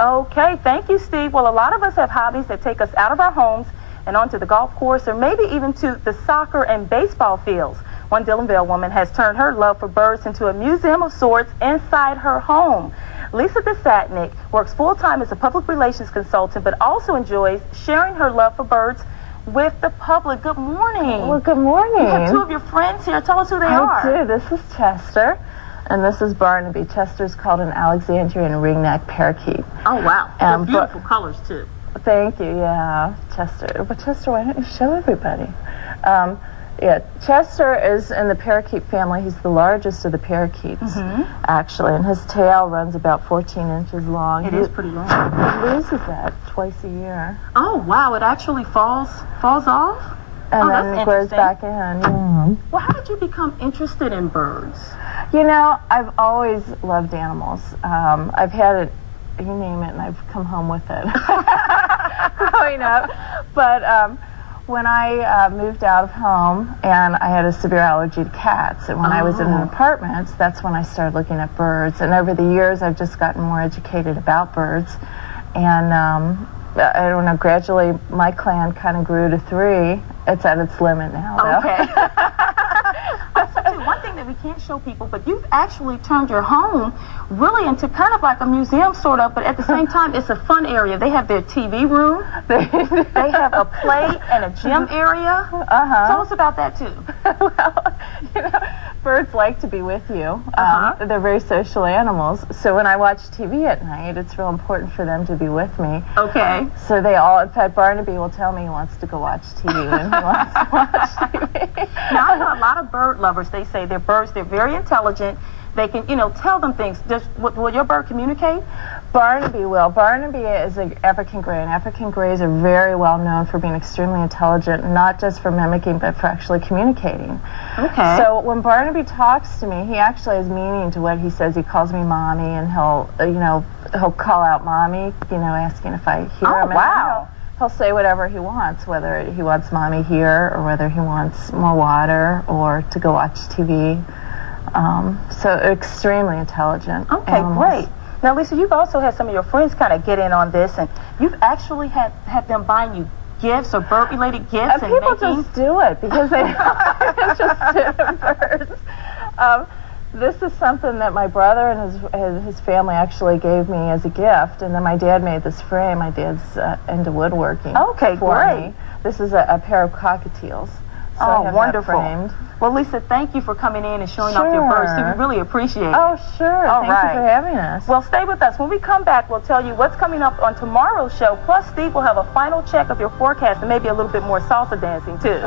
Okay, thank you, Steve. Well, a lot of us have hobbies that take us out of our homes and onto the golf course or maybe even to the soccer and baseball fields. One Dillonville woman has turned her love for birds into a museum of sorts inside her home. Lisa Desatnik works full-time as a public relations consultant, but also enjoys sharing her love for birds with the public. Good morning. Well, good morning. You have two of your friends here. Tell us who they are. I do. This is Chester, and this is Barnaby. Chester's called an Alexandrian ringneck parakeet. Oh, wow. They're beautiful colors, too. Thank you, yeah, Chester. But Chester, why don't you show everybody? Yeah, Chester is in the parakeet family. He's the largest of the parakeets, actually, and his tail runs about 14 inches long. It is pretty long. He loses that twice a year. Oh, wow, it actually falls off? And then it grows back in. Yeah. Well, how did you become interested in birds? You know, I've always loved animals. I've had it, you name it, and I've come home with it growing up. But when I moved out of home, and I had a severe allergy to cats, and when I was in an apartment, that's when I started looking at birds. And over the years, I've just gotten more educated about birds. And I don't know, gradually my clan kind of grew to 3. It's at its limit now, though. Okay. Also, too, one thing that we can't show people, but you've actually turned your home really into kind of like a museum, sort of, but at the same time, it's a fun area. They have their TV room. They have a play and a gym area. Tell us about that, too. Well, you know, birds like to be with you. They're very social animals. So when I watch TV at night, it's real important for them to be with me. Okay. So they all, in fact, Barnaby will tell me he wants to go watch TV when he wants to watch TV. Now, I know a lot of bird lovers, they say they're birds, they're very intelligent. They can, you know, tell them things. Will your bird communicate? Barnaby will. Barnaby is an African gray, and African grays are very well known for being extremely intelligent, not just for mimicking, but for actually communicating. Okay. So when Barnaby talks to me, he actually has meaning to what he says. He calls me mommy, and he'll, you know, he'll call out mommy, you know, asking if I hear him. Oh, wow. He'll say whatever he wants, whether he wants mommy here or whether he wants more water or to go watch TV. So extremely intelligent. Okay, animals. great. Now, Lisa, you've also had some of your friends kind of get in on this, and you've actually had them buying you gifts or bird-related gifts. And people just do it because they are interested in birds. This is something that my brother and his family actually gave me as a gift, and then my dad made this frame. My dad's into woodworking. Okay, great. Me. This is a pair of cockatiels. So I have wonderful. That framed. Well, Lisa, thank you for coming in and showing off your birds. We really appreciate it. Oh, sure. All Thank right. you for having us. Well, stay with us. When we come back, we'll tell you what's coming up on tomorrow's show. Plus, Steve will have a final check of your forecast and maybe a little bit more salsa dancing, too.